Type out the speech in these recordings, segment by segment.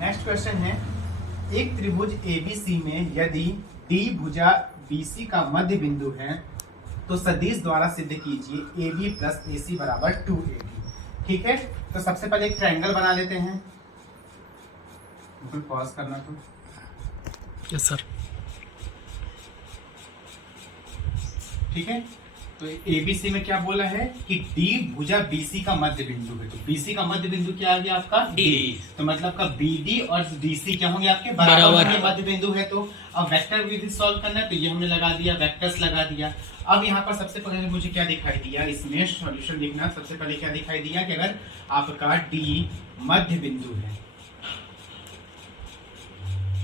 Next question है, एक त्रिभुज एबीसी में यदि डी भुजा बीसी का मध्य बिंदु है तो सदिश द्वारा सिद्ध कीजिए AB प्लस AC बराबर 2AB। ठीक है, तो सबसे पहले एक ट्रायंगल बना लेते हैं। बिल्कुल पॉज करना तो। Yes sir. ठीक है, तो एबीसी में क्या बोला है कि डी भुजा बीसी का मध्य बिंदु है। तो बीसी का मध्य बिंदु क्या आ गया आपका डी, तो मतलब का बीडी और डीसी क्या होंगे आपके बराबर मध्य बिंदु है। तो अब वेक्टर विधि सॉल्व करना है, तो ये हमने लगा दिया, वेक्टर्स लगा दिया। अब यहाँ पर सबसे पहले मुझे क्या दिखाई दिया, इसमें सॉल्यूशन लिखना। सबसे पहले क्या दिखाई दिया कि अगर आपका डी मध्य बिंदु है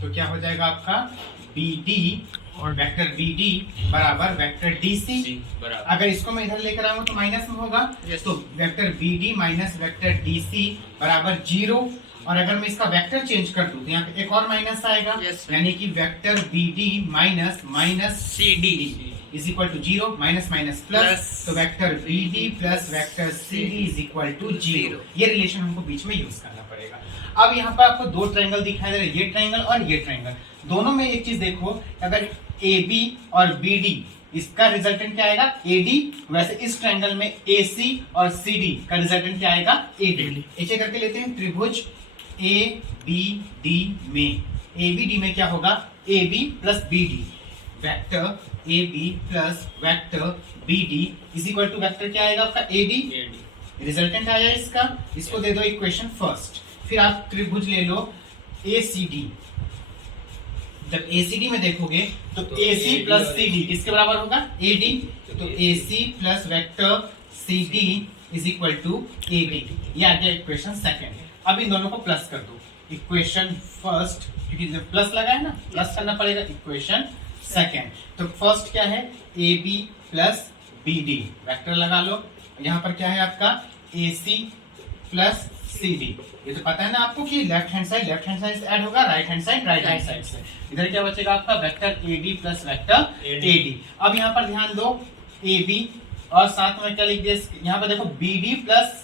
तो क्या हो जाएगा आपका BD और वेक्टर BD बराबर वेक्टर DC। अगर इसको मैं इधर लेकर आऊंगा तो माइनस में होगा, तो vector BD minus vector DC बराबर 0। और अगर मैं इसका वेक्टर चेंज कर दूं तो यहाँ पे एक और माइनस आएगा, यानी कि vector BD minus minus CD is equal to 0, minus minus plus, तो vector BD plus vector CD is equal to 0। ये रिलेशन हमको बीच में यूज करना पड़ेगा। अब यहाँ पर आपको दो ट्रायंगल दिखाई दे रहे हैं, ये ट्रायंगल और ये ट्रायंगल। दोनों में एक चीज देखो, अगर AB और BD इसका रिजल्टेंट क्या आएगा AD, वैसे इस ट्रायंगल में AC और CD का रिजल्टेंट क्या आएगा AD। ऐसे करके लेते हैं, त्रिभुज ABD में ABD में क्या होगा AB plus BD, vector AB plus vector BD is equal to vector क्या आएगा आपका AD। रिजल्टेंट आया इसका, इसको दे दो इक्वेशन फर्स्ट। फिर आप त्रिभुज ले लो ACD। जब ACD में देखोगे तो AC प्लस CD किसके बराबर होगा AD, तो AC plus vector CD is equal to AD। ये आ गया इक्वेशन सेकंड। अब इन दोनों को प्लस कर दो, इक्वेशन फर्स्ट, क्योंकि जब प्लस लगा है ना प्लस करना पड़ेगा, इक्वेशन सेकंड। तो फर्स्ट क्या है AB प्लस BD, वेक्टर लगा लो। यहाँ पर क्या है आपका AC प्लस CD। ये तो पता है ना आपको कि लेफ्ट हैंड साइड से ऐड होगा, राइट हैंड साइड से। इधर क्या बचेगा आपका vector AD plus vector AD। अब यहाँ पर ध्यान दो AB और साथ में क्या लिख दिया, यहाँ पर देखो BD प्लस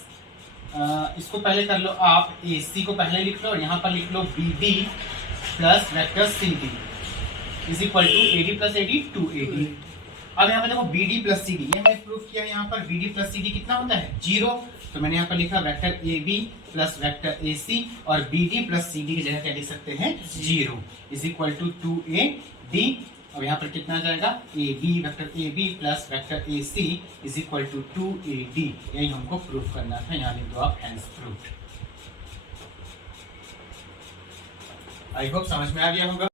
इसको पहले कर लो आप, AC को पहले लिख लो और यहाँ पर लिख लो BD plus vector CD is equal to AD plus AD 2AD। अब यहाँ पे देखो BD प्लस CD, ये मैंने प्रूव किया। यहाँ पर BD प्लस CD कितना होता है 0, तो मैंने यहाँ पर लिखा vector AB plus vector AC और BD प्लस CD की जगह क्या लिख सकते हैं 0 इज इक्वल टू 2AD। अब यहाँ पर कितना आ जाएगा AB, vector AB plus vector AC is equal to 2AD। यही हमको प्रूफ करना था, यहाँ लिख दो आप हेंस प्रूव्ड। आई होप समझ में आ गया होगा।